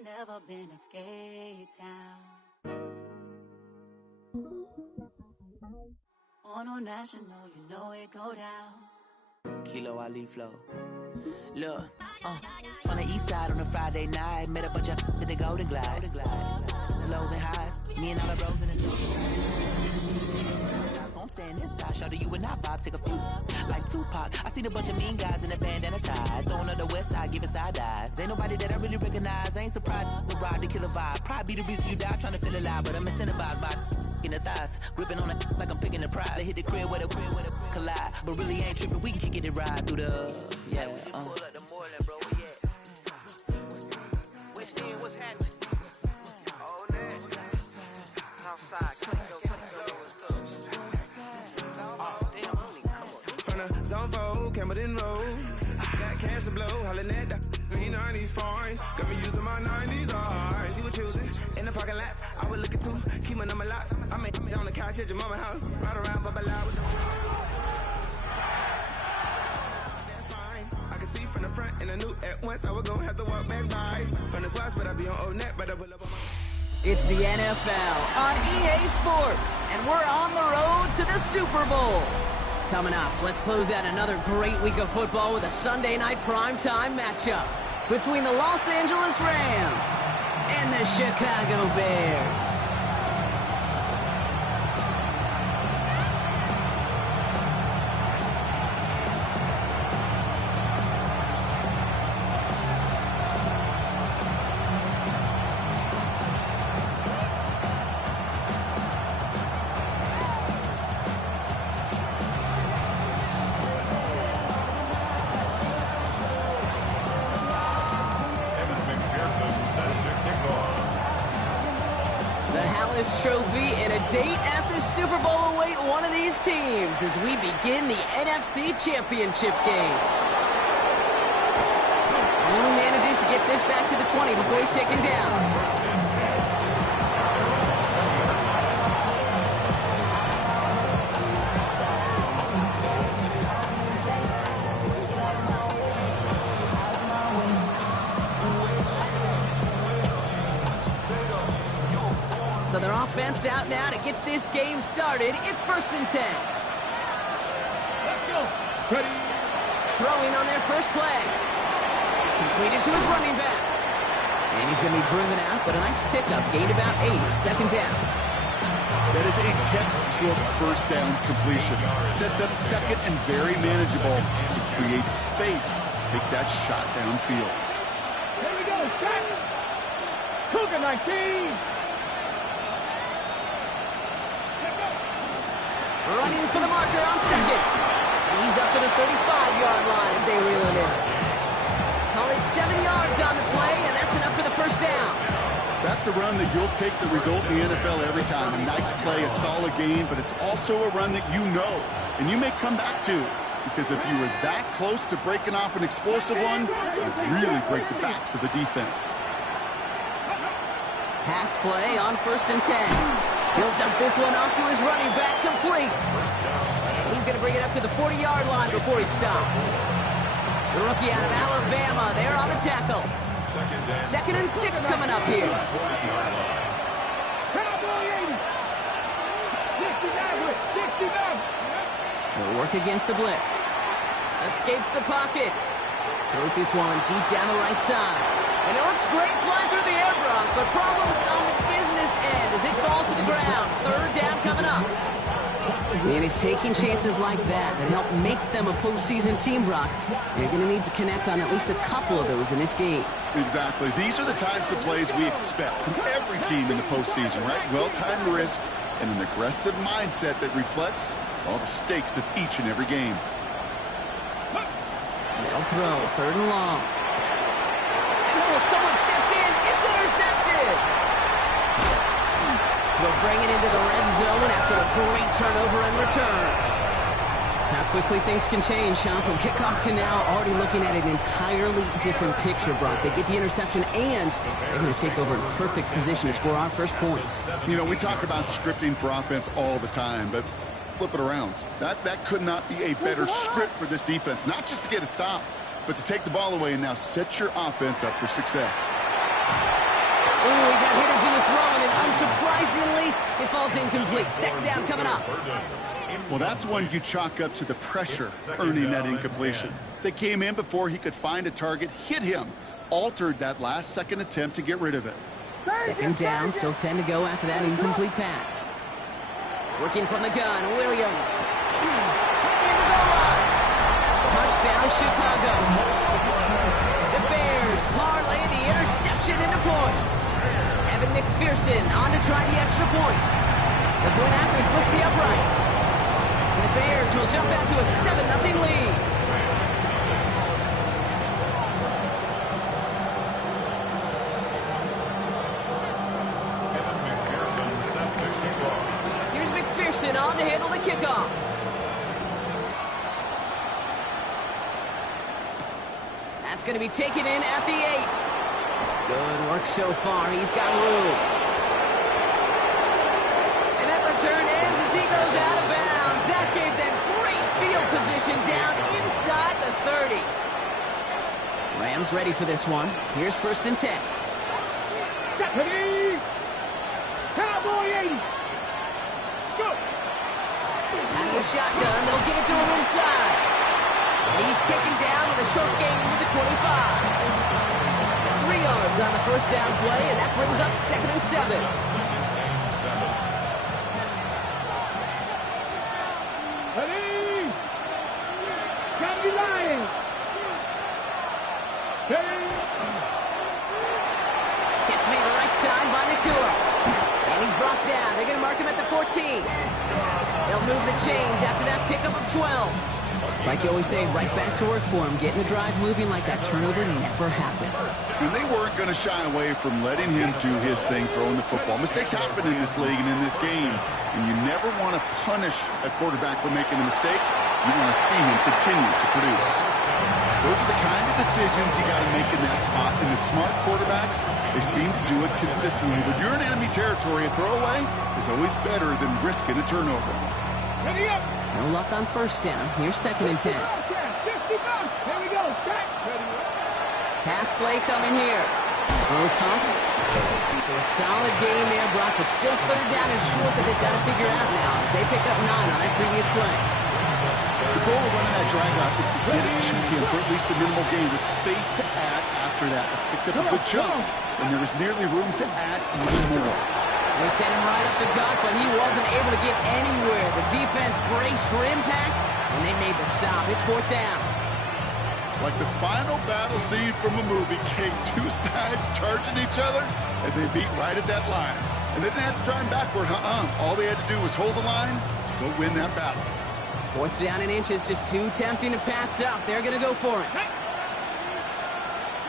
ain't never been a skate town. On national, you know it go down. Kilo Ali Flow. Look, from the east side on a Friday night, met a bunch of to the Golden Glide. The lows and highs, me and all the bros in the I'm staying this side, show you and I vibe, take a few. Like Tupac, I seen a bunch of mean guys in a band and a tie. Throwing up the west side, giving side eyes. Ain't nobody that I really recognize, I ain't surprised to ride the killer vibe. Probably be the reason you die, trying to feel alive, but I'm incentivized by in the thighs, gripping on it like I'm picking the prize. They hit the crib where the collide, but really ain't tripping. We can kick it ride through the Pull up the Moreland, bro. Where you at? What's happening? Oh, man. Southside, From the zone 4, Campbellton Road. Got cash to blow, hollering at the 90s foreign. Got me using my 90s eyes. You were choosing in the parking lot. I was looking too, keep my number locked. I made on the couch at your mama's house. Ride around, bubble out with the. That's fine. I can see from the front, and I knew at once I was gonna have to walk back by. From the spots, but I be on old net, but I pull up on my. It's the NFL on EA Sports, and we're on the road to the Super Bowl. Coming up, let's close out another great week of football with a Sunday night primetime matchup between the Los Angeles Rams and the Chicago Bears. Trophy and a date at the Super Bowl await one of these teams as we begin the NFC Championship game. Only manages to get this back to the 20 before he's taken down. So their offense out now to get this game started. It's 1st and 10. Let's go. Ready. Throwing on their first play. Completed to his running back. And he's going to be driven out, but a nice pickup. Gained about 8. 2nd down. That is a textbook first down completion. Sets up second and very manageable. It creates space to take that shot downfield. Here we go. Back. Cougar 19. Running for the marker on 2nd. He's up to the 35-yard line as they reel him in. Call it 7 yards on the play, and that's enough for the first down. That's a run that you'll take the result in the NFL every time. A nice play, a solid game, but it's also a run that you know, and you may come back to. Because if you were that close to breaking off an explosive one, you'd really break the backs of the defense. Pass play on 1st and 10. He'll dump this one off to his running back, complete. And he's going to bring it up to the 40-yard line before he stopped. The rookie out of Alabama there on the tackle. 2nd and 6 coming up here. He'll work against the blitz. Escapes the pocket. Throws this one deep down the right side. And it looks great flying through the air, Brock, but problems on the business end as it falls to the ground. 3rd down coming up. And he's taking chances like that help make them a postseason team, Brock. They're going to need to connect on at least a couple of those in this game. Exactly. These are the types of plays we expect from every team in the postseason, right? Well-timed risk and an aggressive mindset that reflects all the stakes of each and every game. They'll throw, 3rd and long. Someone stepped in. It's intercepted. They'll bring it into the red zone after a great turnover and return. How quickly things can change, Sean. From kickoff to now, already looking at an entirely different picture, Brock. They get the interception, and they're going to take over in perfect position to score our first points. You know, we talk about scripting for offense all the time, but flip it around. That could not be a better script for this defense. Not just to get a stop, but to take the ball away and now set your offense up for success. Ooh, he got hit as he was throwing, and unsurprisingly, it falls incomplete. Second down coming up. Well, that's one you chalk up to the pressure earning that incompletion. They came in before he could find a target, hit him, altered that last-second attempt to get rid of it. Second down, still 10 to go after that incomplete pass. Working from the gun, Williams. Caught near the goal line. Touchdown, Chicago. The Bears parlay the interception into points. Evan McPherson on to try the extra point. The point after splits the upright. And the Bears will jump out to a 7-0 lead. Here's McPherson on to handle the kickoff. That's going to be taken in at the 8. Good work so far. He's got room. And that return ends as he goes out of bounds. That gave them great field position down inside the 30. Rams ready for this one. Here's 1st and 10. Deputy! Cowboy 80! Go! Out of the shotgun, they'll give it to him inside. And he's taken down with a short gain to the 25. 3 yards on the first down play, and that brings up 2nd and 7. Ready! County Lions! Ready! Catch made right side by Nakua. And he's brought down. They're going to mark him at the 14. They'll move the chains after that pickup of 12. Like you always say, right back to work for him. Getting the drive moving like that turnover never happened. And they weren't going to shy away from letting him do his thing, throwing the football. Mistakes happen in this league and in this game. And you never want to punish a quarterback for making a mistake. You want to see him continue to produce. Those are the kind of decisions you got to make in that spot. And the smart quarterbacks, they seem to do it consistently. When you're in enemy territory, a throwaway is always better than risking a turnover. Ready up! No luck on first down. Here's 2nd and 10. 50 bucks! Here we go! Set! Ready up! Pass play coming here. Rose caught. So a solid game there, Brock, but still 3rd down and short that they've got to figure out now as they pick up 9 on that previous play. The goal of running that drag out is to get it to him for at least a minimal gain with space to add after that. They picked up a good jump, and there was nearly room to add even more. They sent him right up the gut, but he wasn't able to get anywhere. The defense braced for impact, and they made the stop. It's 4th down. Like the final battle scene from a movie, Kate, 2 sides charging each other, and they beat right at that line. And they didn't have to drive backward, All they had to do was hold the line to go win that battle. 4th down and inches, just too tempting to pass up. They're going to go for it.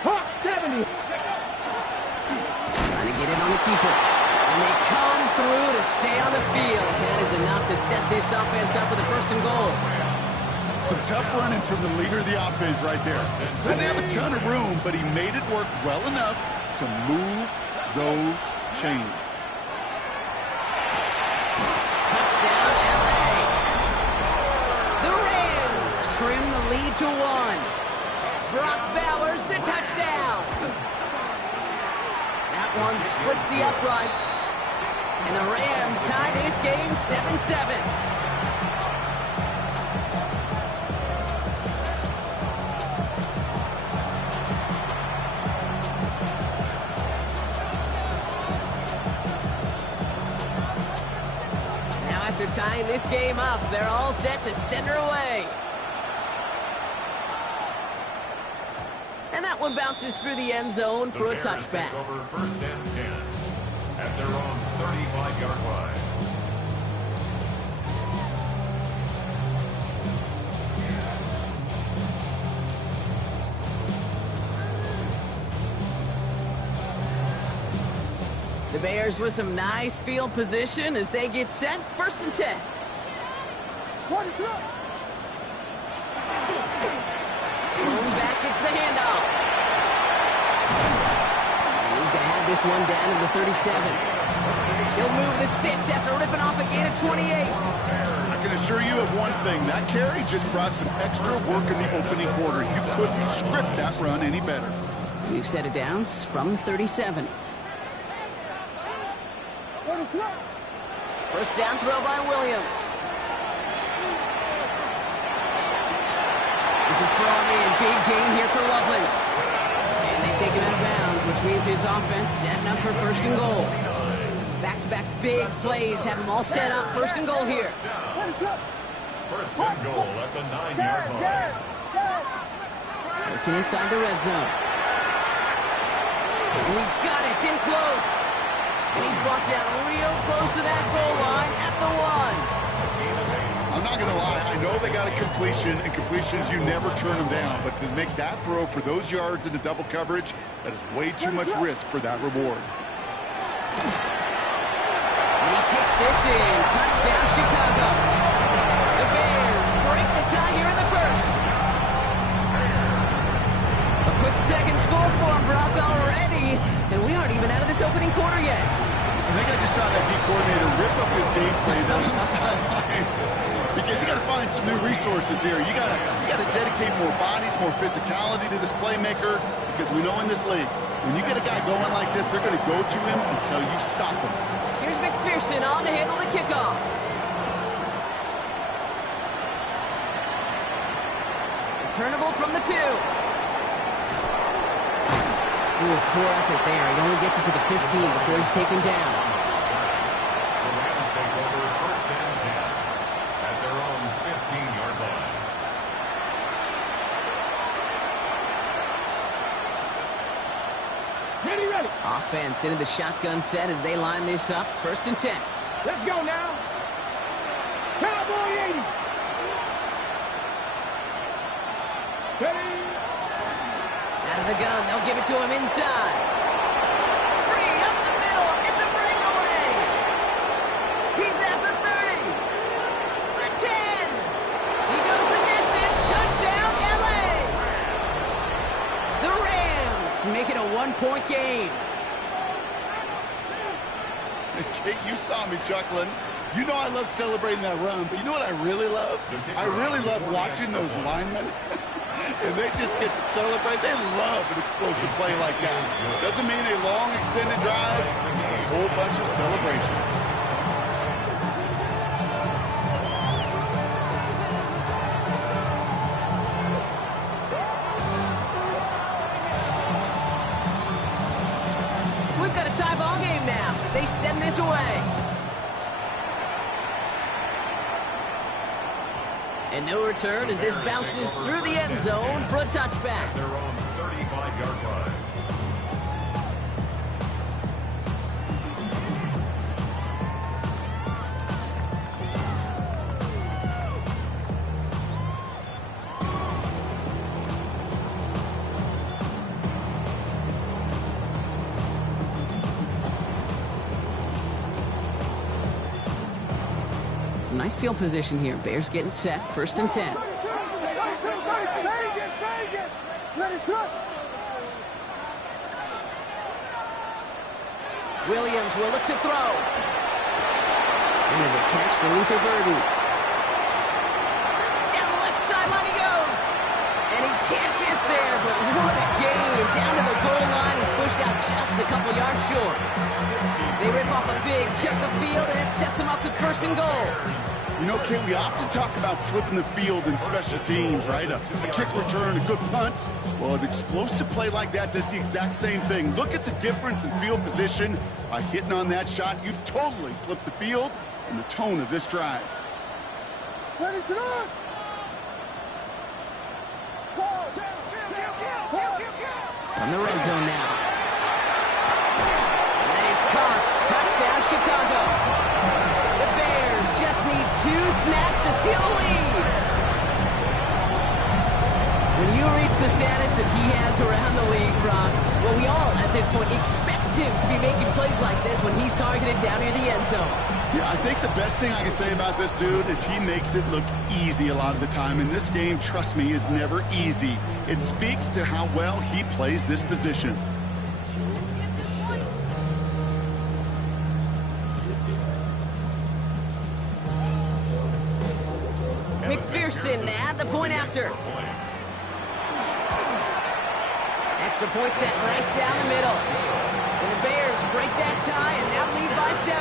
Hawk 70! Trying to get it on the keeper. And they come through to stay on the field. That is enough to set this offense up with a 1st and goal. Some tough running from the leader of the offense right there. Didn't have a ton of room, but he made it work well enough to move those chains. Touchdown, L.A. The Rams trim the lead to 1. Brock Bowers, the touchdown. That one splits the uprights. And the Rams tie this game 7-7. Now after tying this game up, they're all set to send her away. And that one bounces through the end zone for a touchback. Over 1st and 10 at their own 35-yard line. The Bears with some nice field position as they get set. 1st and 10. Going back, it's the handoff. And he's going to have this one down to the 37. He'll move the sticks after ripping off a gain of 28. I can assure you of one thing. That carry just brought some extra work in the opening quarter. You couldn't script that run any better. We've set it down from 37. First down throw by Williams. This is brought in. Big gain here for Loveland. And they take him out of bounds, which means his offense setting up for first and goal. Back-to-back big plays have them all set up. First and goal here. First and goal at the 9-yard line. Looking inside the red zone. And he's got it. It's in close. And he's brought down real close to that goal line at the 1. I'm not going to lie. I know they got a completion, and completions, you never turn them down. But to make that throw for those yards into double coverage, that is way too much risk for that reward. And he takes this in. Touchdown, Chicago. The Bears break the tie here in the first. A quick second score for him, Brock, already. And we aren't even out of this opening quarter yet. I think I just saw that D coordinator rip up his game plan down the sidelines. Because you got to find some new resources here. You got to dedicate more bodies, more physicality to this playmaker. Because we know in this league, when you get a guy going like this, they're going to go to him until you stop him. Here's McPherson on to handle the kickoff. Returnable from the 2. Ooh, poor effort there. He only gets it to the 15 before he's taken down. The Rams take over first and 10 at their own 15-yard line. Ready. Offense into the shotgun set as they line this up. First and 10. Let's go now. Cowboy 80. Steady. Out of the gun, they'll give it to him inside. Free up the middle, it's a breakaway. He's at the 30. The 10. He goes the distance, touchdown LA. The Rams make it a 1-point game. Kate, you saw me chuckling. You know I love celebrating that run, but you know what I really love? I really love watching those linemen. And they just get to celebrate. They love an explosive play like that. Doesn't mean a long extended drive, just a whole bunch of celebration. So we've got a tie ball game now as they send this away. And no return as this bounces through the end zone for a touchback. Their own 35-yard line. Some nice field position here. Bears getting set. First and 10. Williams will look to throw. And there's a catch for Luther Burden. Down the left sideline he goes. And he can't get there, but what a game. Down to the goal line. He's pushed out just a couple yards short. They rip off a big chunk of field, and it sets him up with first and goal. You know, Kate, we often talk about flipping the field in special teams, right? A kick return, a good punt. Well, an explosive play like that does the exact same thing. Look at the difference in field position. By hitting on that shot, you've totally flipped the field and the tone of this drive. From the red zone now. And that is caught. Touchdown, Chicago. The Bears just need 2 snaps to steal a lead. When you reach the status that he has around the league, Brock, well, we all, at this point, expect him to be making plays like this when he's targeted down near the end zone. Yeah, I think the best thing I can say about this dude is he makes it look easy a lot of the time. And this game, trust me, is never easy. It speaks to how well he plays this position. McPherson at the point after. Extra point set right down the middle. And the Bears break that tie and now lead by 7.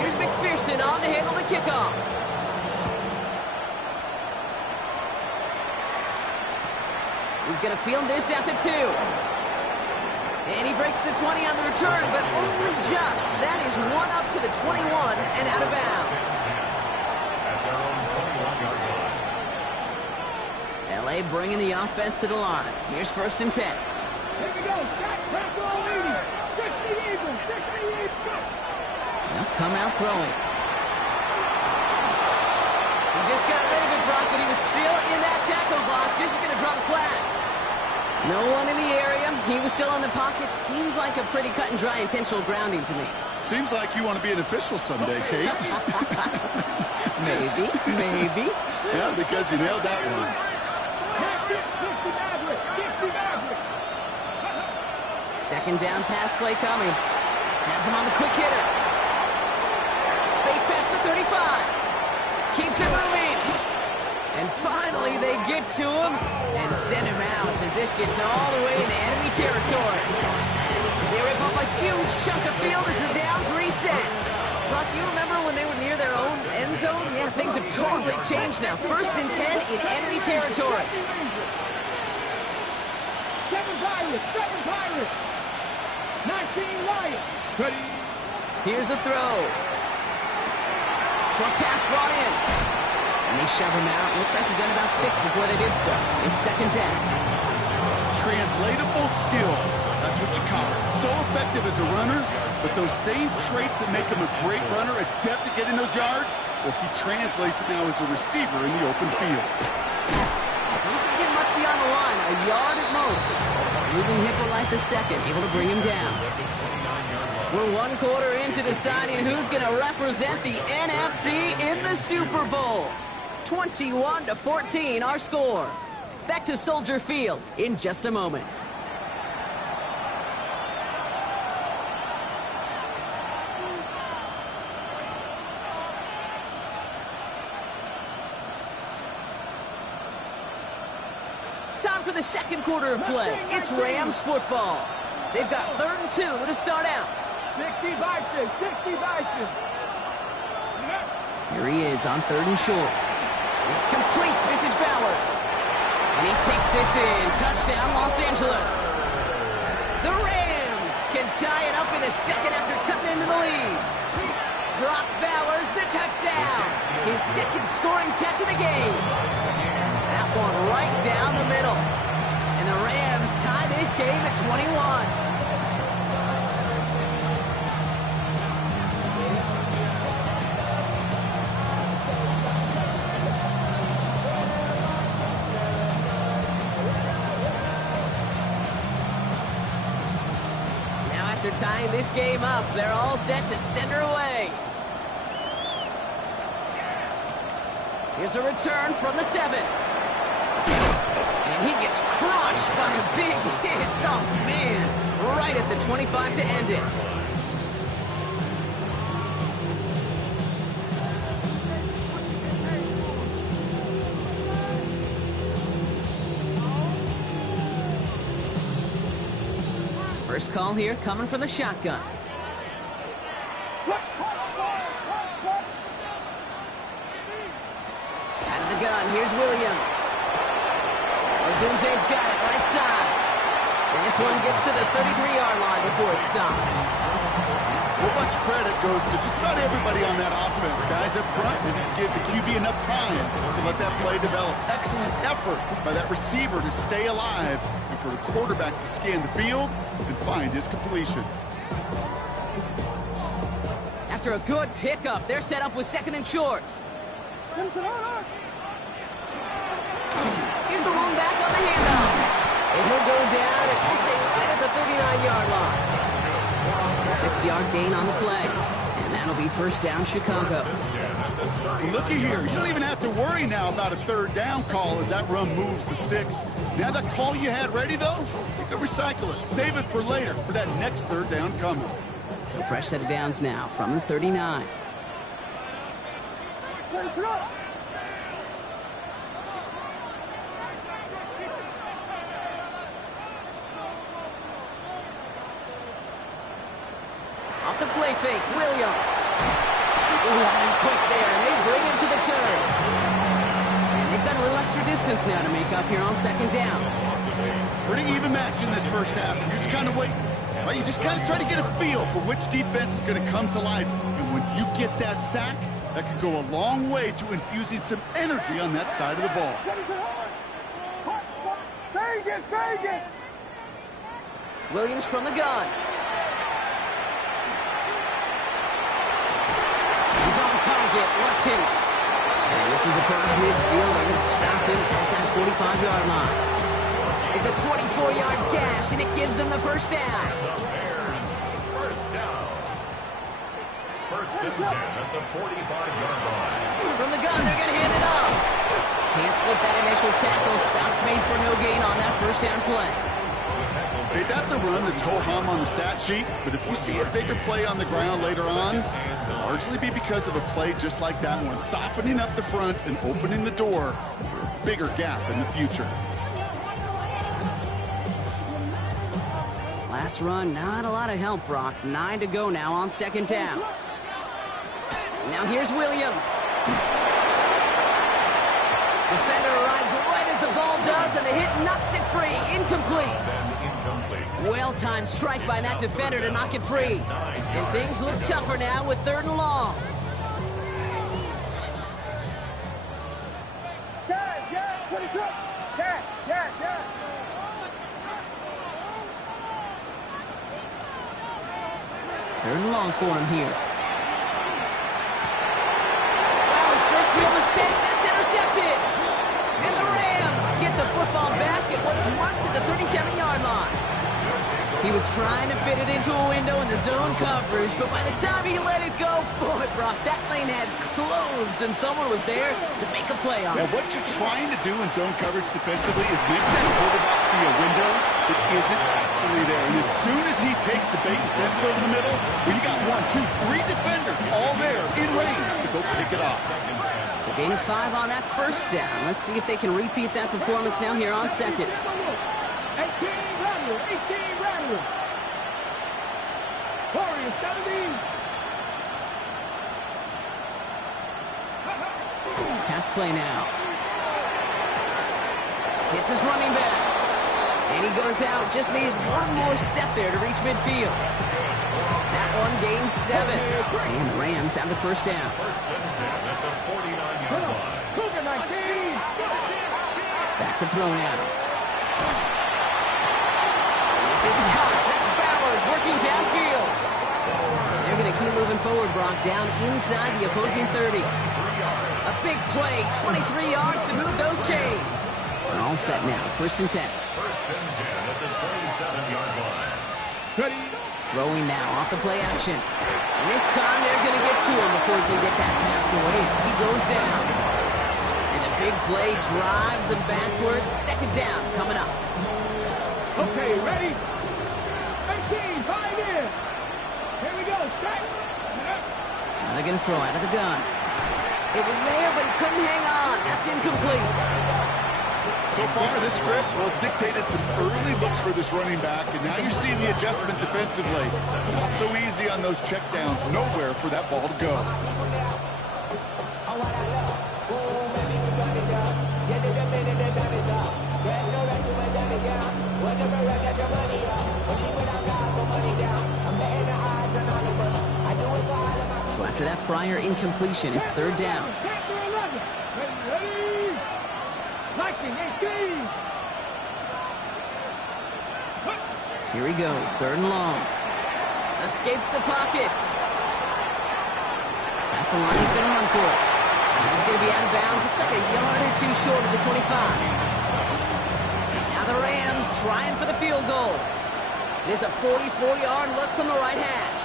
Here's McPherson on to handle the kickoff. He's going to field this at the 2. And he breaks the 20 on the return, but only just. That is one up to the 21 and out of bounds. LA bringing the offense to the line. Here's 1st and 10. Here we go. Scott, crack all 80. 60 Eagles. 60 Eagles. They'll come out throwing. He just got rid of it, Brock, but he was still in that tackle box. This is going to draw the flag. No one in the area. He was still in the pocket. Seems like a pretty cut and dry intentional grounding to me. Seems like you want to be an official someday, Kate. Maybe. Yeah, because you nailed that one. Second down pass play coming. Has him on the quick hitter. Space past the 35. Keeps it moving. And finally they get to him and send him out as this gets all the way into enemy territory. They rip up a huge chunk of field as the downs reset. Buck, you remember when they were near their own end zone? Yeah, things have totally changed now. 1st and 10 in enemy territory. 7 Pirates. 19 Lions. Ready. Here's the throw. Short pass brought in. And they shove him out. Looks like he got about 6 before they did so. It's 2nd down. Translatable skills. That's what you call it. So effective as a runner, but those same traits that make him a great runner, adept at getting those yards, well, he translates it now as a receiver in the open field. He doesn't get much beyond the line. A yard at most. Ruben Hippolyte the second, able to bring him down. We're 1 quarter into deciding who's going to represent the NFC in the Super Bowl. 21-14, our score. Back to Soldier Field in just a moment. Time for the second quarter of play. It's Rams football. They've got 3rd and 2 to start out. 60 Bison. Here he is on 3rd and short. It's complete. This is Bowers. And he takes this in. Touchdown, Los Angeles. The Rams can tie it up in a second after cutting into the lead. Brock Bowers, the touchdown. His 2nd scoring catch of the game. That one right down the middle. And the Rams tie this game at 21. After tying this game up, they're all set to send her away. Here's a return from the 7. And he gets crushed by a big hit. Oh, man. Right at the 25 to end it. First call here coming from the shotgun. Out of the gun, here's Williams. Odunze's got it, right side. And this one gets to the 33-yard line before it's stopped. Well, much credit goes to just about everybody on that offense. Guys up front, they need to give the QB enough time to let that play develop. Excellent effort by that receiver to stay alive and for the quarterback to scan the field and find his completion. After a good pickup, they're set up with 2nd and short. Here's the lone back on the handoff. And he'll go down and we'll say right at the 39-yard line. 6-yard gain on the play. And that'll be 1st down, Chicago. Looky here. You don't even have to worry now about a 3rd down call as that run moves the sticks. Now that call you had ready, though, you can recycle it. Save it for later for that next 3rd down coming. So fresh set of downs now from the 39. Off the play fake, Williams. Ooh, and quick there, and they bring him to the turn. And they've got a little extra distance now to make up here on second down. Pretty even match in this first half. You're just kind of waiting. Right? You just kind of try to get a feel for which defense is going to come to life. And when you get that sack, that could go a long way to infusing some energy on that side of the ball. Williams from the gun. He's on target, Watkins. And this is across midfield. They're going to stop him at that 45-yard line. It's a 24-yard gash, and it gives them the first down. The Bears, first down. First and 10 at the 45-yard line. From the gun, they're going to hand it off. Can't slip that initial tackle. Stops made for no gain on that first down play. Okay, that's a run that's ho-hum on the stat sheet, but if you see a bigger play on the ground later on, it'll largely be because of a play just like that one, softening up the front and opening the door for a bigger gap in the future. Last run, not a lot of help, Brock. 9 to go now on second down. Now here's Williams. Defender arrives right as the ball does, and the hit knocks it free. Incomplete. Well-timed strike by that defender to knock it free. And things look tougher now with third and long. Third and long for him here. Wow, his first real mistake. That's intercepted. And the Rams get the football back at what's marked at the 37-yard line. He was trying to fit it into a window in the zone coverage, but by the time he let it go, boy, Brock, that lane had closed, and someone was there to make a play on it. Now, what you're trying to do in zone coverage defensively is make that quarterback see a window that isn't actually there. And as soon as he takes the bait and sends it over the middle, well, you got 1, 2, 3 defenders all there in range to go pick it off. So gain of 5 on that first down. Let's see if they can repeat that performance now here on second. 18 Rattler. Warriors 70. Pass play now. Hits his running back. And he goes out. Just needed one more step there to reach midfield. That one gains 7. And the Rams have the first down. First and 10 at the 49-yard line. Cougar 19. Back to throw now. This is Cox. That's Bowers working downfield. And they're going to keep moving forward, Brock, down inside the opposing 30. A big play, 23 yards to move those chains. We're all set now, first and 10. First and 10 at the 27-yard line. Ready. Throwing now off the play action. And this time they're going to get to him before he can get that pass away as he goes down. And the big play drives them backwards. Second down coming up. Okay, ready? 18, 5 in. Here we go, strike. Now they're going to throw out of the gun. It was there, but he couldn't hang on. That's incomplete. So far, this script, well, it's dictated some early looks for this running back, and now you're seeing the adjustment defensively. Not so easy on those checkdowns. Nowhere for that ball to go. So after that prior incompletion, it's third down. Ready? Lightning 18. Here he goes, third and long. Escapes the pocket. Past the line, he's going to run for it. He's going to be out of bounds. Looks like a yard or two short of the 25. Now the Rams trying for the field goal. It is a 44-yard look from the right hash.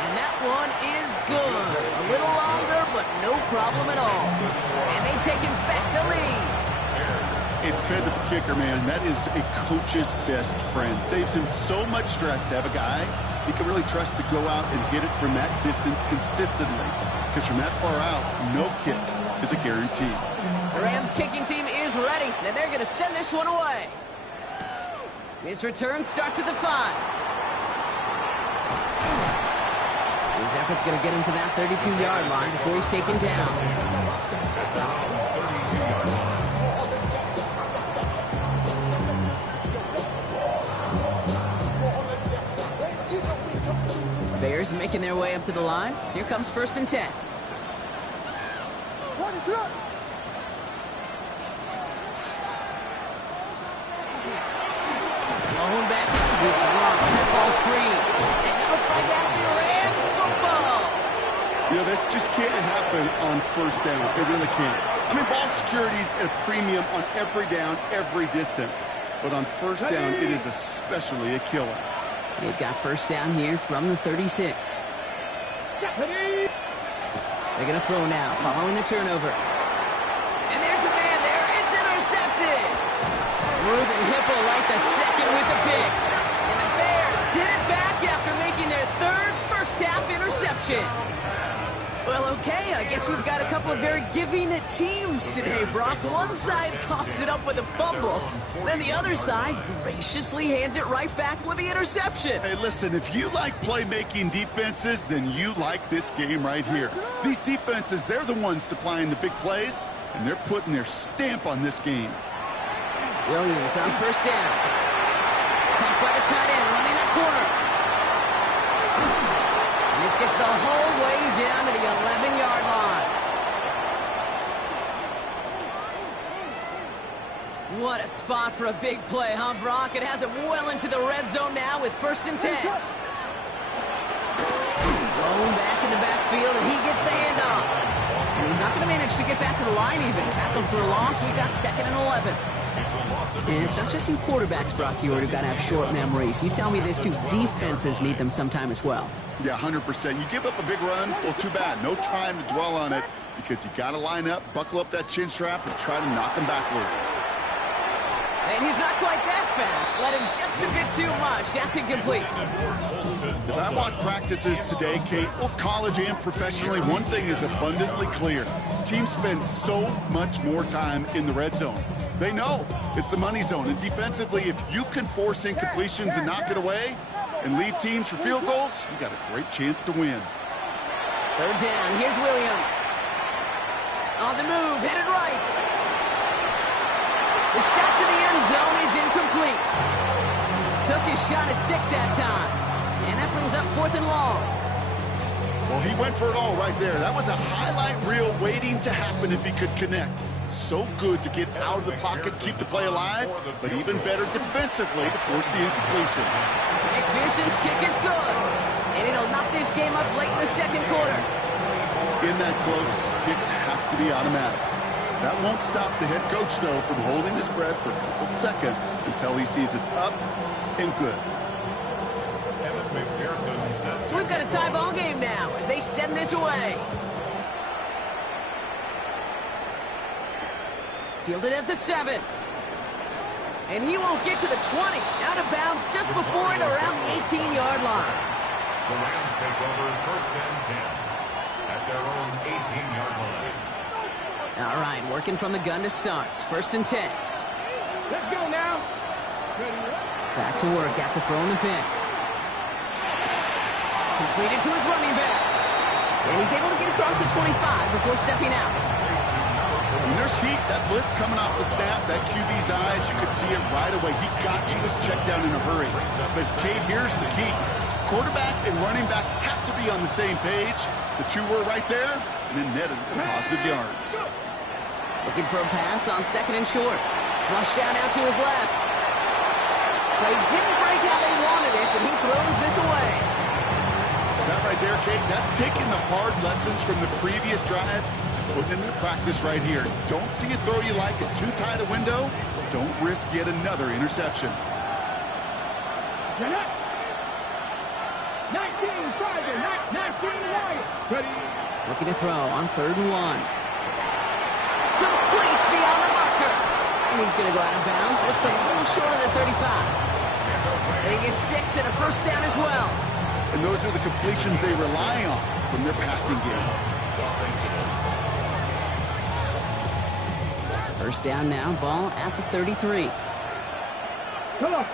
And that one is good. A little longer, but no problem at all. And they've taken back the lead. A dependable kicker, man. That is a coach's best friend. Saves him so much stress to have a guy he can really trust to go out and hit it from that distance consistently. Because from that far out, no kick is a guarantee. The Rams kicking team is ready, and they're going to send this one away. His return starts at the 5. His effort's going to get him to that 32-yard line before he's taken down. Bears making their way up to the line. Here comes 1st and 10. Blown back. It's wrong. That ball's free. And it looks like that'll be Rams football. You know, this just can't happen on 1st down. It really can't. I mean, ball security's at a premium on every down, every distance. But on 1st down, it is especially a killer. They've got 1st down here from the 36. They're going to throw now, following the turnover. And there's a man there. It's intercepted. Ruben Hipple like the second with the pick. And the Bears get it back after making their 3rd first-half interception. Well, okay, I guess we've got a couple of very giving teams today, Brock. One side coughs it up with a fumble. Then the other side graciously hands it right back with the interception. Hey, listen, if you like playmaking defenses, then you like this game right here. These defenses, they're the ones supplying the big plays, and they're putting their stamp on this game. Williams on 1st down. Caught by the tight end, running that corner. And this gets the whole way down to the 11-yard line. What a spot for a big play, huh, Brock? It has it well into the red zone now with 1st and 10. Blown back in the backfield, and he gets the handoff. And he's not going to manage to get back to the line even. Tackled for a loss. We've got 2nd and 11. And it's not just you quarterbacks, Brock Huard, who've got to have short memories. You tell me this too. Defenses need them sometime as well. Yeah, 100%. You give up a big run, well, too bad. No time to dwell on it because you got to line up, buckle up that chin strap, and try to knock them backwards. And he's not quite that fast. Let him just a bit too much. That's incomplete. As I watch practices today, Kate, both college and professionally, one thing is abundantly clear. Teams spend so much more time in the red zone. They know it's the money zone. And defensively, if you can force incompletions and knock it away and leave teams for field goals, you got a great chance to win. 3rd down. Here's Williams. On the move, headed right. The shot to the end zone is incomplete. Took his shot at 6 that time. And that brings up 4th and long. Well, he went for it all right there. That was a highlight reel waiting to happen if he could connect. So good to get out of the pocket, keep the play alive, but even better defensively to force the incompletion. McPherson's kick is good. And it'll knock this game up late in the 2nd quarter. In that close, kicks have to be automatic. That won't stop the head coach, though, from holding his breath for a couple seconds until he sees it's up and good. So we've got a tie ball game now as they send this away. Fielded at the 7. And he won't get to the 20. Out of bounds just before it around the 18-yard line. The Rams take over 1st and 10 at their own 18-yard line. All right, working from the gun to start. 1st and 10. Let's go now. Back to work after throwing the pick. Completed to his running back. And he's able to get across the 25 before stepping out. When there's heat, that blitz coming off the snap, that QB's eyes, you could see it right away. He got to his check down in a hurry. But, Kate, here's the key. Quarterback and running back have to be on the same page. The two were right there, and then netted some positive yards. Looking for a pass on 2nd and short. Flush down out to his left. Play didn't break how they wanted it, and he throws this away. That right there, Kate, that's taking the hard lessons from the previous drive, putting it into practice right here. Don't see a throw you like. It's too tight a window. Don't risk yet another interception. 19, 19 Lions. Ready. Looking to throw on 3rd and 1. Complete beyond the marker. And he's going to go out of bounds. Looks like a little short of the 35. They get 6 and a 1st down as well. and those are the completions they rely on from their passing game. First down now, ball at the 33. Come on.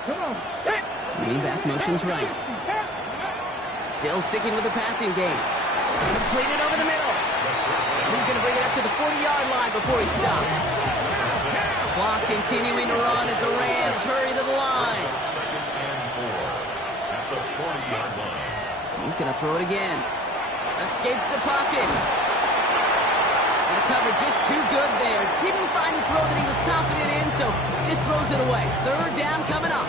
Leaning back motions right. Still sticking with the passing game. Completed over the middle. He's going to bring it up to the 40-yard line before he stops. Clock continuing to run as the Rams hurry to the line. Second and 4 at the 40-yard line. He's going to throw it again. Escapes the pocket. And the cover just too good there. Didn't find the throw that he was confident in, so just throws it away. Third down coming up.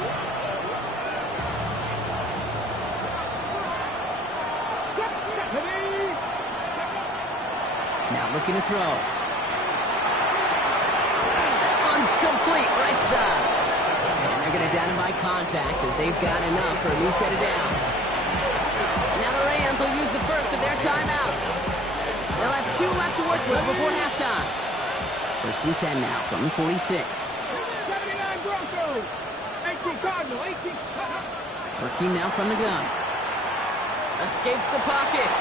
Now looking to throw. That one's complete, right side. And they're going to down him by contact as they've got enough for a new set of downs. Now the Rams will use the first of their timeouts. They'll have 2 left to work with before halftime. First and 10 now from the 46. 79 Broncos. 18 Cardinal. 18. Working now from the gun. Escapes the pocket.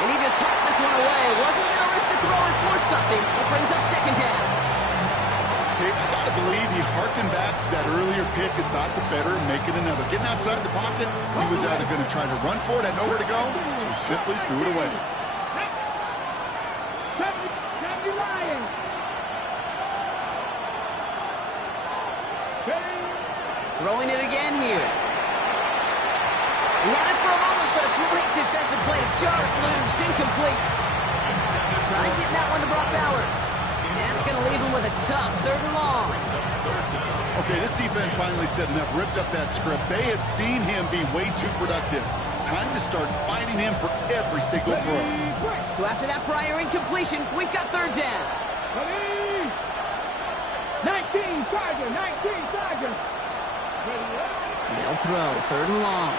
And he just hooks this one away. Wasn't going to risk a throw and force something. It brings up second down. Okay, I got to believe he harkened back to that earlier pick and thought the better of making another. Getting outside the pocket, he was either going to try to run for it, had nowhere to go, so he simply threw it away. 70 Lions. Throwing it again here. He had it for a moment, but a great defensive play to jar it loose. Incomplete. Trying getting that one to Brock Bowers. That's going to leave him with a tough 3rd and long. Okay, this defense finally set enough, ripped up that script. They have seen him be way too productive. Time to start fighting him for every single throw. So after that prior incompletion, we've got 3rd down. 19 Charger. 19 Charger. They'll throw 3rd and long.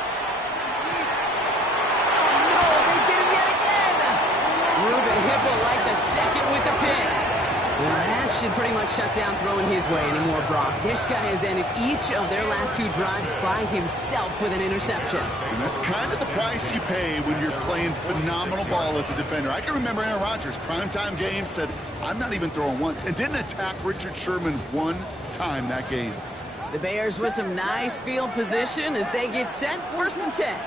Ruben Hippolyte the second with the pick. Well, that should pretty much shut down throwing his way anymore, Brock. This guy has ended each of their last 2 drives by himself with an interception. And that's kind of the price you pay when you're playing phenomenal ball as a defender. I can remember Aaron Rodgers, primetime game, said, I'm not even throwing once, and didn't attack Richard Sherman 1 time that game. The Bears with some nice field position as they get set. 1st and 10.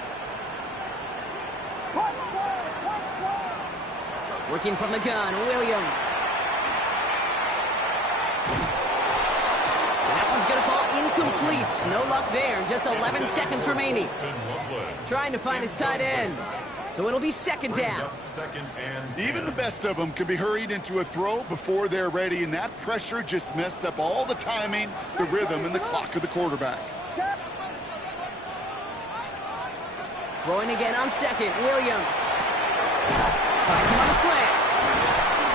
Working from the gun, Williams. And that one's going to fall incomplete. No luck there. Just 11 seconds remaining. Trying to find his tight end. So it'll be 2nd down. Even the best of them could be hurried into a throw before they're ready, and that pressure just messed up all the timing, the rhythm, and the clock of the quarterback. Throwing again on 2nd, Williams. Finds him on the slant.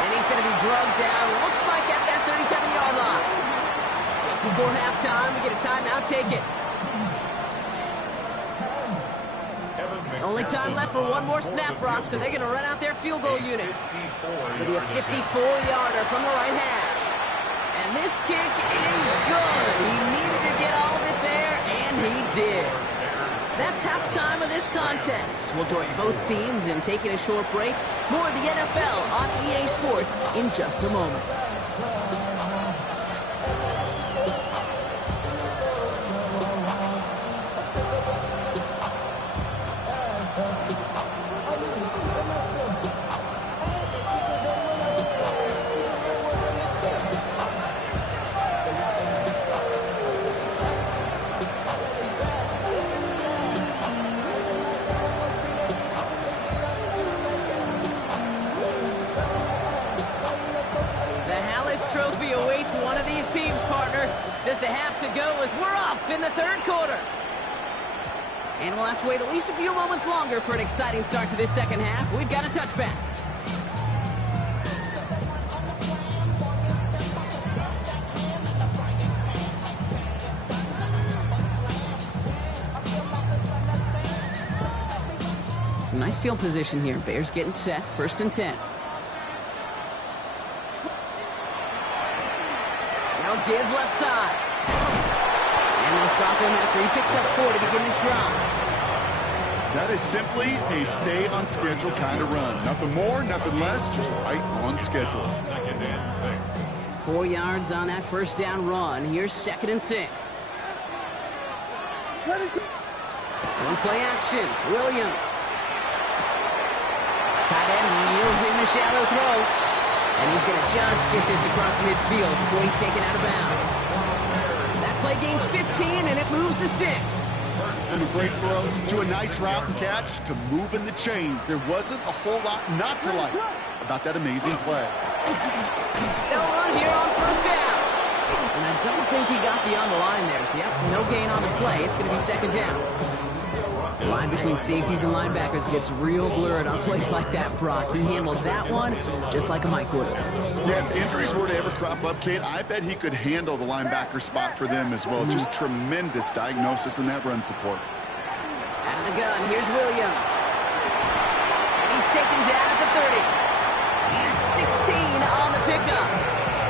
And he's going to be drugged down, looks like at that 37-yard line. Just before halftime, we get a timeout, take it. Only time left for one more snap, Brock, so they're going to run out their field goal unit. It'll be a 54-yarder from the right hash. And this kick is good. He needed to get all of it there, and he did. That's halftime of this contest. We'll join both teams in taking a short break. More of the NFL on EA Sports in just a moment. Trophy awaits one of these teams, partner. Just a half to go as we're off in the 3rd quarter. And we'll have to wait at least a few moments longer for an exciting start to this 2nd half. We've got a touchback. Some nice field position here. Bears getting set. 1st and 10. Give left side. And they'll stop him after he picks up 4 to begin this drive. That is simply a stay on schedule kind of run. Nothing more, nothing less, just right on schedule. 2nd and 6. 4 yards on that first down run. Here's 2nd and 6. One play action. Williams. Tight end wheels in the shallow throw. And he's going to just get this across midfield before he's taken out of bounds. That play gains 15, and it moves the sticks. From a great throw to a nice route and catch to moving the chains. There wasn't a whole lot not to like about that amazing play. They'll run here on first down. And I don't think he got beyond the line there. Yep, no gain on the play. It's going to be 2nd down. The line between safeties and linebackers gets real blurred on plays like that, Brock. He handled that one just like a Mike would have. Yeah, if injuries were to ever crop up, Kate, I bet he could handle the linebacker spot for them as well. Just tremendous diagnosis in that run support. Out of the gun, here's Williams. And he's taken down at the 30. That's 16 on the pickup.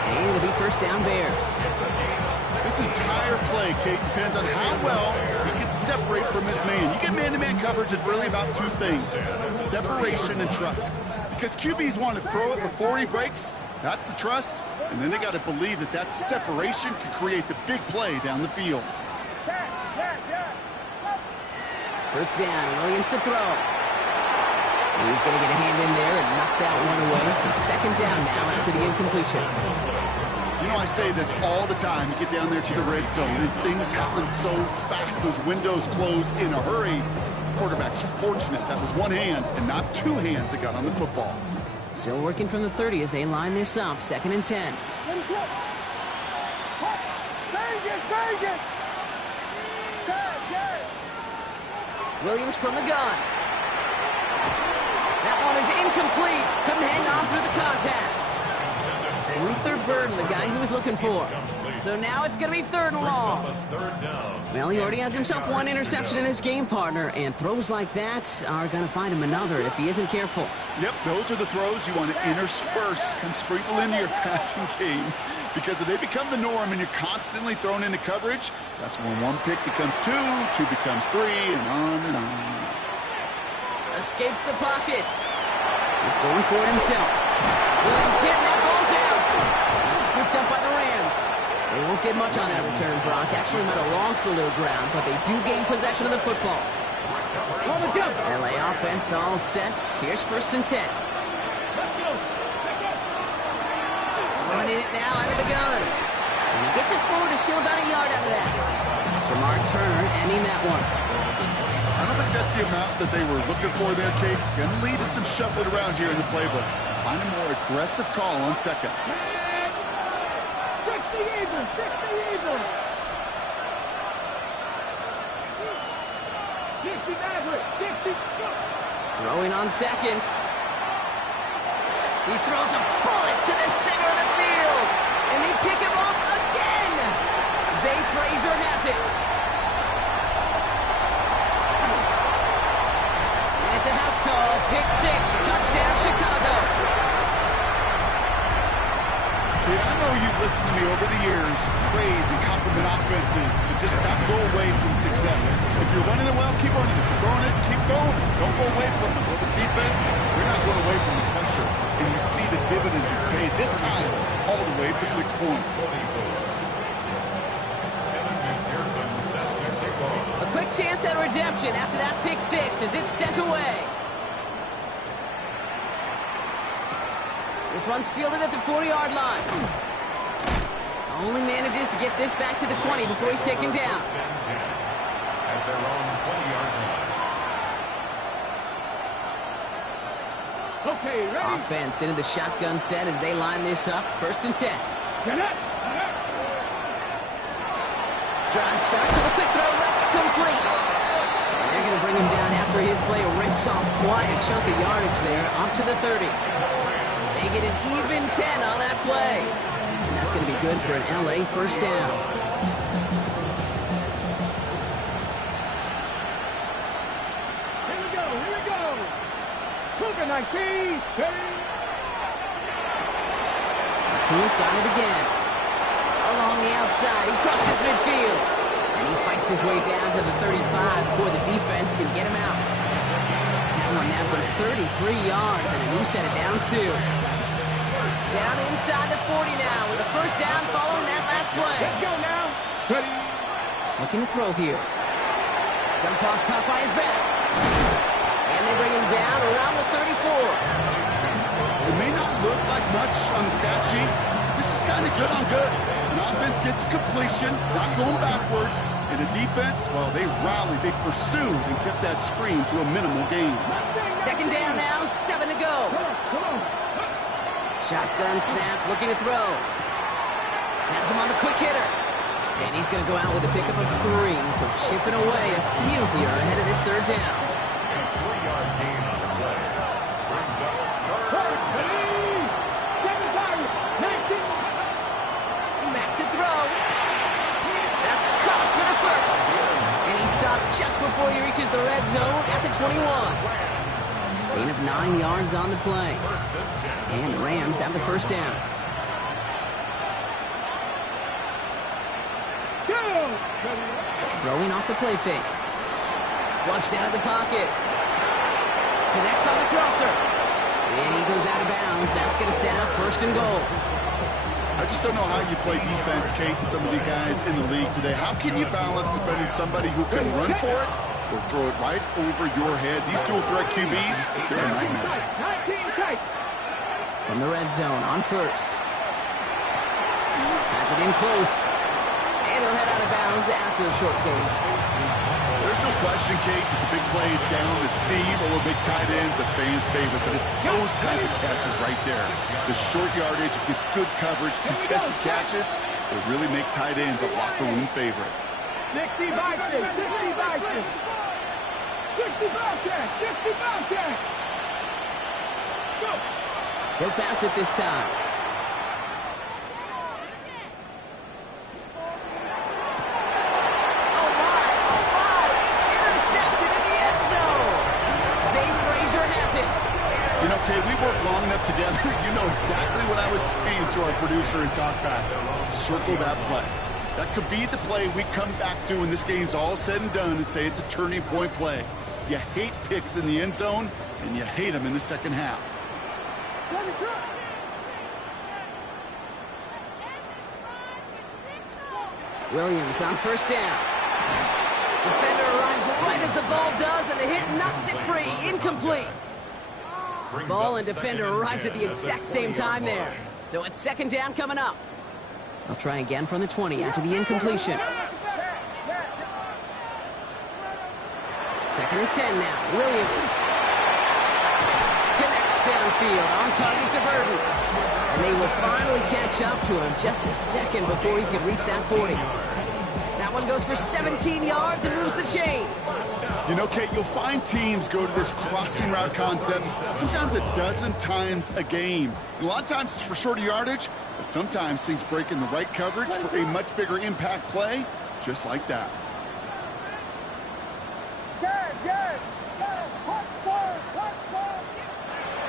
And it'll be first down Bears. This entire play, Kate, depends on how well he can separate from his man. You get man-to-man coverage, it's really about two things: separation and trust. Because QBs want to throw it before he breaks. That's the trust. And then they got to believe that that separation can create the big play down the field. First down, Williams to throw. He's going to get a hand in there and knock that one away. So 2nd down now after the incompletion. You know, I say this all the time. You get down there to the red zone, and things happen so fast. Those windows close in a hurry. Quarterback's fortunate that was one hand and not two hands that got on the football. Still working from the 30 as they line this up. 2nd and 10. Williams from the gun. That one is incomplete. Couldn't hang on through the contact. Luther Burden, the guy he was looking for. So now it's going to be 3rd and long. Well, he already has himself one interception in his game, partner, and throws like that are going to find him another if he isn't careful. Yep, those are the throws you want to intersperse and sprinkle into your passing game. Because if they become the norm and you're constantly thrown into coverage, that's when one pick becomes two, two becomes three, and on and on. Escapes the pocket. He's going for it himself. Williams hitting that ball's out. Scooped up by the Rams. They won't get much on that return, Brock. Actually might have lost a little ground, but they do gain possession of the football. LA offense all set. Here's 1st and 10. Running it now out of the gun. And he gets it forward to steal about a yard out of that. Jamar Turner ending that one. I don't think that's the amount that they were looking for there, Kate. Going to lead to some shuffling around here in the playbook. Find a more aggressive call on 2nd. Throwing on 2nd. He throws a bullet to the center of the field. And they pick him off again. Zay Frazier has it. And it's a house call. Pick 6. Touchdown, Chicago. I know you've listened to me over the years praise and compliment offenses to just not go away from success. If you're running it well, keep running it. If you're throwing it, keep going. Don't go away from it. Well, this defense, they're not going away from the pressure. And you see the dividends it's paid this time all the way for 6 points. A quick chance at redemption after that pick 6 as it's sent away. This one's fielded at the 40-yard line. Only manages to get this back to the 20 before he's taken down. At their own 20-yard line. Okay, ready? Offense into the shotgun set as they line this up. 1st and 10. Drive starts with a quick throw left, complete. And they're going to bring him down after his play rips off quite a chunk of yardage there, up to the 30. They get an even 10 on that play. And that's going to be good for an LA first down. Here we go. Cougar 19, steady. Who's got it again? Along the outside, he crosses midfield. And he fights his way down to the 35 before the defense can get him out. grabs him 33 yards and a new set of downs, too. Down inside the 40 now with a first down following that last play. Let's go now. Ready. Looking to throw here. Jump off caught by his back. And they bring him down around the 34. It may not look like much on the stat sheet. This is kind of good on good. An offense gets a completion, not going backwards. And a defense, well, they rallied, they pursued, and kept that screen to a minimal gain. Second down now, 7 to go. Shotgun snap, looking to throw. Has him on the quick hitter. And he's going to go out with a pickup of 3, so chipping away a few here ahead of this third down. A 3-yard gain on the play. Brings up third down. Back to throw. That's caught for the first. And he stopped just before he reaches the red zone at the 21. Gain of 9 yards on the play. And the Rams have the first down. Throwing off the play fake. Flushed out of the pocket. Connects on the crosser. And he goes out of bounds. That's going to set up first and goal. I just don't know how you play defense, Kate, and some of the guys in the league today. How can you balance defending somebody who can run for it or throw it right over your head? These dual threat QBs, they're a nightmare. From the red zone on first. Has it in close. And he'll head out of bounds after a short gain. There's no question, Kate, that the big plays down the seam over big tight ends a fan favorite, but it's those type of catches right there. The short yardage, it gets good coverage, contested catches, that really make tight ends a locker room favorite. 60 Vikings, 60 Vikings. 60 Vikings, 60 Vikings. Go. He'll pass it this time. Okay, we worked long enough together. You know exactly what I was saying to our producer and talkback. Circle that play. That could be the play we come back to when this game's all said and done and say it's a turning point play. You hate picks in the end zone, and you hate them in the second half. Williams on first down. Defender arrives right as the ball does, and the hit knocks it free. Incomplete. Ball and defender arrived at the exact same time there. So it's second down coming up. They'll try again from the 20 after the incompletion. Second and 10 now. Williams connects downfield on target to Burton. And they will finally catch up to him just a second before he can reach that 40. That one goes for 17 yards and moves the chains. You know, Kate, you'll find teams go to this crossing route concept sometimes a dozen times a game. And a lot of times it's for shorter yardage, but sometimes things break in the right coverage for a much bigger impact play, just like that.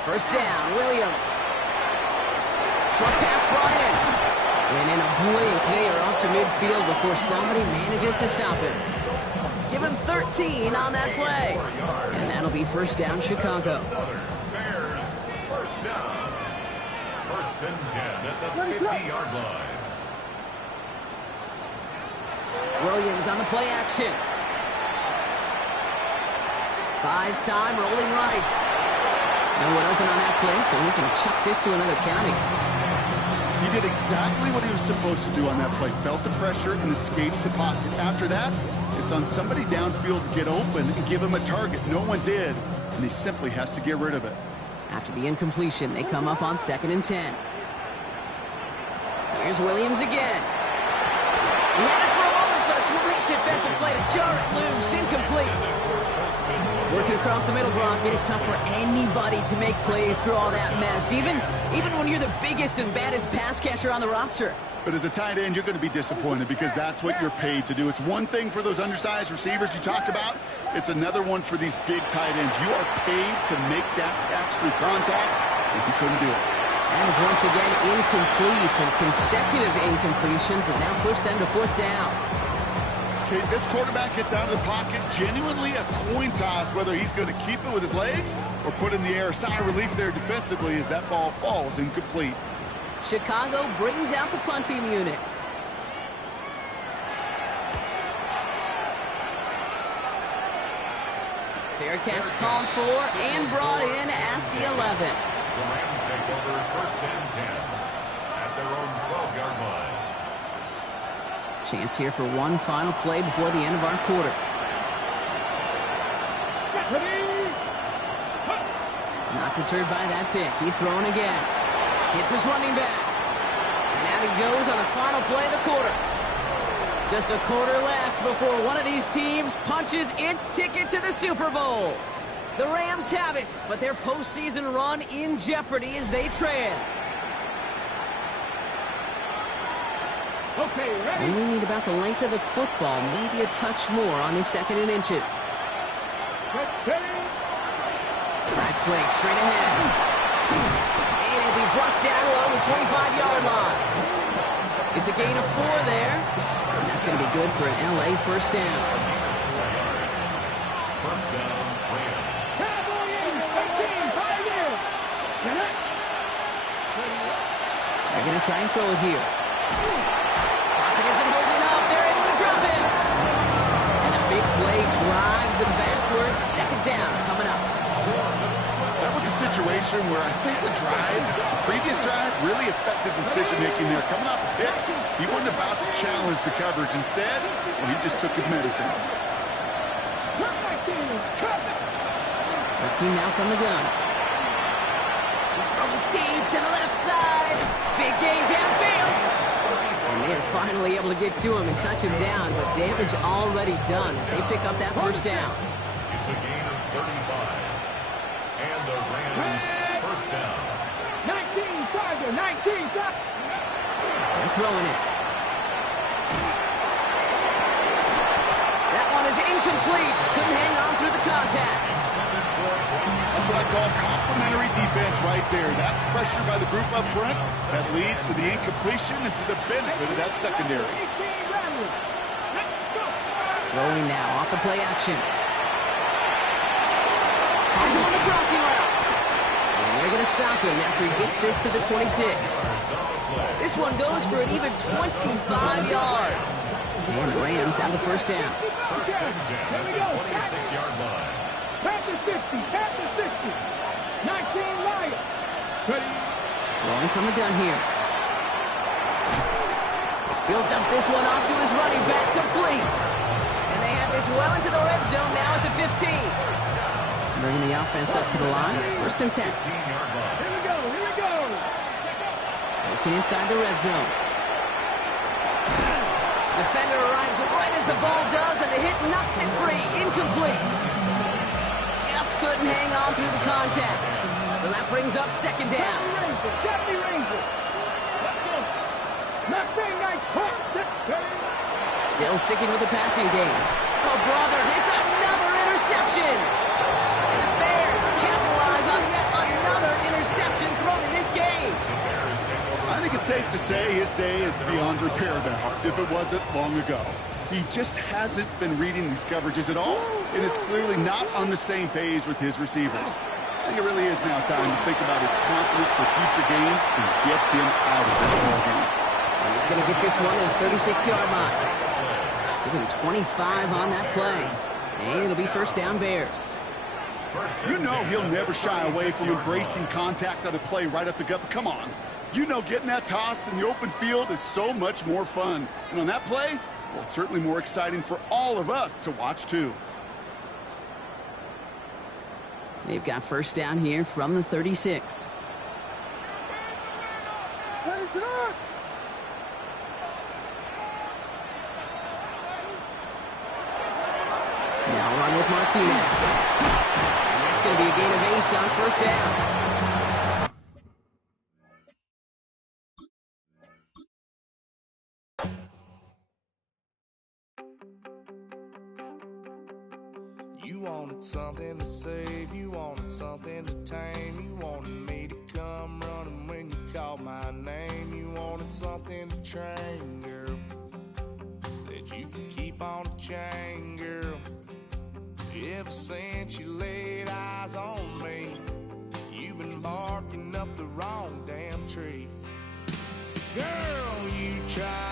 First down, Williams. Short pass brought in. And in a blink, they are up to midfield before somebody manages to stop him. Give him 13 on that play. And that'll be first down, Chicago. Bears, first down. First and 10 at the 50-yard line. Williams on the play action. Buys time, rolling right. No one open on that play, so he's going to chuck this to another county. He did exactly what he was supposed to do on that play. Felt the pressure and escapes the pocket. After that, it's on somebody downfield to get open and give him a target. No one did, and he simply has to get rid of it. After the incompletion, they come up on second and 10. Here's Williams again. He had it for a moment, but a great defensive play to jar it loose. Incomplete. Working across the middle, Brock, it is tough for anybody to make plays through all that mess, even when you're the biggest and baddest pass catcher on the roster. But as a tight end, you're going to be disappointed because that's what you're paid to do. It's one thing for those undersized receivers you talk about. It's another one for these big tight ends. You are paid to make that catch through contact, and you couldn't do it. That is once again incomplete, and consecutive incompletions have now pushed them to fourth down. Okay, this quarterback gets out of the pocket, genuinely a coin toss, whether he's going to keep it with his legs or put in the air. Sigh of relief there defensively as that ball falls incomplete. Chicago brings out the punting unit. Fair catch called for and brought in at the 11. The Rams take over 1st and 10 at their own 12-yard line. Chance here for one final play before the end of our quarter. Not deterred by that pick. He's throwing again. Hits his running back. And out he goes on the final play of the quarter. Just a quarter left before one of these teams punches its ticket to the Super Bowl. The Rams have it, but their postseason run in jeopardy as they trail. Okay, ready? Only need about the length of the football, maybe a touch more on his 2nd and inches. Right flank straight ahead. And it'll be brought down along the 25-yard line. It's a gain of 4 there. And that's going to be good for an LA first down. First down, Rams. They're going to try and throw it here. Pocket isn't holding up. They're able to drop it. And a big play drives them backwards. 2nd down coming up. That was a situation where I think the previous drive, really affected the decision-making there. Coming off the pick, he wasn't about to challenge the coverage. Instead, he just took his medicine. Working now from the gun. He's throwing deep to the left side. Big gain downfield. And they're finally able to get to him and touch him down, but damage already done as they pick up that first down. It's a gain of 35. And the Rams first down. 19-5, 19-5. They're throwing it. That one is incomplete. Couldn't hang on through the contact. That's what I call complimentary defense right there. That pressure by the group up front, that leads to the incompletion and to the benefit of that secondary. Throwing now off the play action. Hands him on the crossing route. And they're going to stop him after he gets this to the 26. This one goes for an even 25 yards. And the Rams have the first down. First and 10 at the 26-yard line. Back to 60, back to 60. 19 Lions. Ready? Throwing from the gun here. He'll dump this one off to his running back, complete. And they have this well into the red zone now at the 15. Bringing the offense up to the line. 1st and 10. 15-yard line. Here we go, here we go. Looking inside the red zone. Defender arrives right as the ball does, and the hit knocks it free. Incomplete. Just couldn't hang on through the contact. So that brings up 2nd down. Jackie Ranger. Let's go. Nothing nice punt. Still sticking with the passing game. Oh, brother, it's another interception. And the Bears capitalize on yet another interception thrown in this game. I think it's safe to say his day is beyond repair now, if it wasn't long ago. He just hasn't been reading these coverages at all, and is clearly not on the same page with his receivers. I think it really is now time to think about his confidence for future games and get him out of this ballgame. And he's going to get this one at the 36-yard line. Give him 25 on that play. And it'll be first down Bears. You know he'll never shy away from embracing contact on a play right up the gut. But come on. You know getting that toss in the open field is so much more fun. And on that play, well, certainly more exciting for all of us to watch too. They've got first down here from the 36. Now run with Martinez. And that's going to be a gain of 8 on first down. You wanted something to save, you wanted something to tame, you wanted me to come running when you called my name, you wanted something to train, girl, that you could keep on the chain, girl. Ever since you laid eyes on me, you've been barking up the wrong damn tree. Girl, you try